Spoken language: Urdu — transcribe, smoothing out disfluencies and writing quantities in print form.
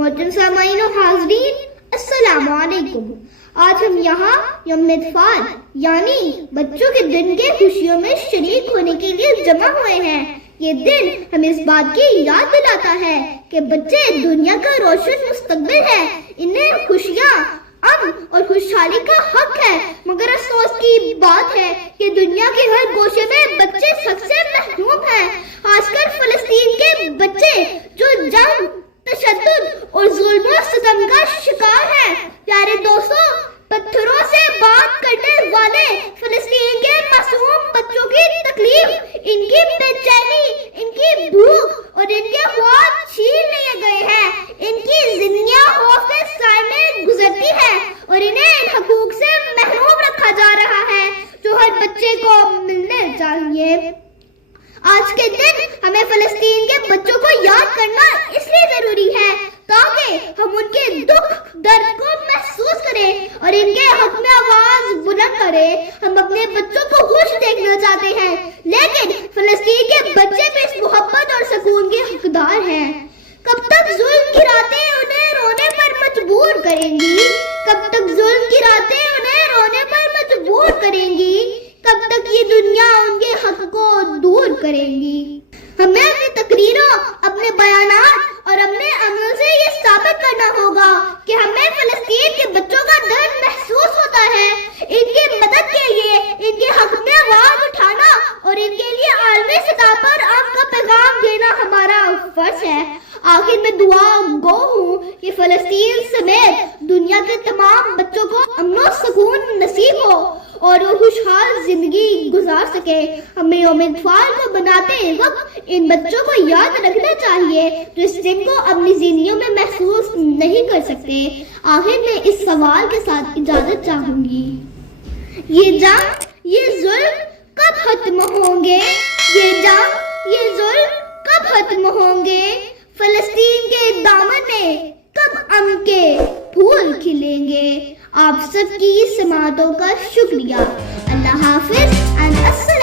محترم سامعین و حاضرین، السلام علیکم۔ آج ہم یہاں یوم اطفال یعنی بچوں کے دن کے خوشیوں میں شریک ہونے کے لیے جمع ہوئے ہیں۔ یہ دن ہمیں اس بات کی یاد دلاتا ہے کہ بچے دنیا کا روشن مستقبل ہے، انہیں خوشیاں، امن اور خوشحالی کا حق ہے، مگر افسوس کی بات ہے کہ دنیا کے ہر گوشے میں بچے سب سے محروم ہیں۔ آج کل فلسطین کے بچے جو جنگ، تشدد اور ظلم و ستم کا شکار ہیں۔ پیارے دوستوں، پتھروں سے بات کرنے والے فلسطین کے معصوم بچوں کی تکلیف، ان کی بے چینی، ان کی بھوک اور ان کے خواب چھین لیے گئے ہیں۔ ان کی زندگیاں خوف کے سائے میں گزرتی ہیں اور انہیں ان حقوق سے محروم رکھا جا رہا ہے جو ہر بچے کو ملنے چاہیے۔ آج کے دن ہمیں فلسطین کے بچوں کو یاد کرنا اس لیے ضروری ہے تاکہ ہم ان کے دکھ درد کو محسوس کریں اور ان کے حق میں آواز بلند کریں۔ ہم اپنے بچوں کو خوش دیکھنا چاہتے ہیں، لیکن فلسطین کے بچے بھی اس محبت اور سکون کے حقدار ہیں۔ کب تک ظلم کی راتیں انہیں رونے پر مجبور کریں گی؟ کب تک ظلم کی راتیں انہیں رونے پر مجبور کریں گی؟ کب تک یہ دنیا ان کے حق کو دور کریں گی؟ ہمیں اپنی تقریروں، اپنے بیانات اور اپنے عمل سے یہ ثابت کرنا ہوگا کہ ہمیں فلسطین کے بچوں کا درد محسوس ہوتا ہے۔ ان کی مدد کے لیے ان کے حق میں آواز اٹھانا اور ان کے لیے عالمی سطح پر آپ کا پیغام دینا ہمارا فرض ہے۔ آخر میں دعا گو ہوں کہ فلسطین سمیت دنیا کے تمام بچوں کو امن و سکون نصیب ہو اور وہ خوشحال زندگی گزار سکے۔ ہمیں یوم اطفال کو بناتے وقت ان بچوں کو یاد رکھنا چاہیے جو اس دن کو اپنی زندگیوں میں محسوس نہیں کر سکتے۔ آخر میں اس سوال کے ساتھ اجازت چاہوں گی، یہ جنگ، یہ ظلم کب ختم ہوں گے؟ یہ جنگ، یہ ظلم کب ختم ہوں گے؟ فلسطین کے دامن میں کب امن کے پھول کھلیں گے؟ آپ سب کی سماعتوں کا شکریہ۔ اللہ حافظ and السلام۔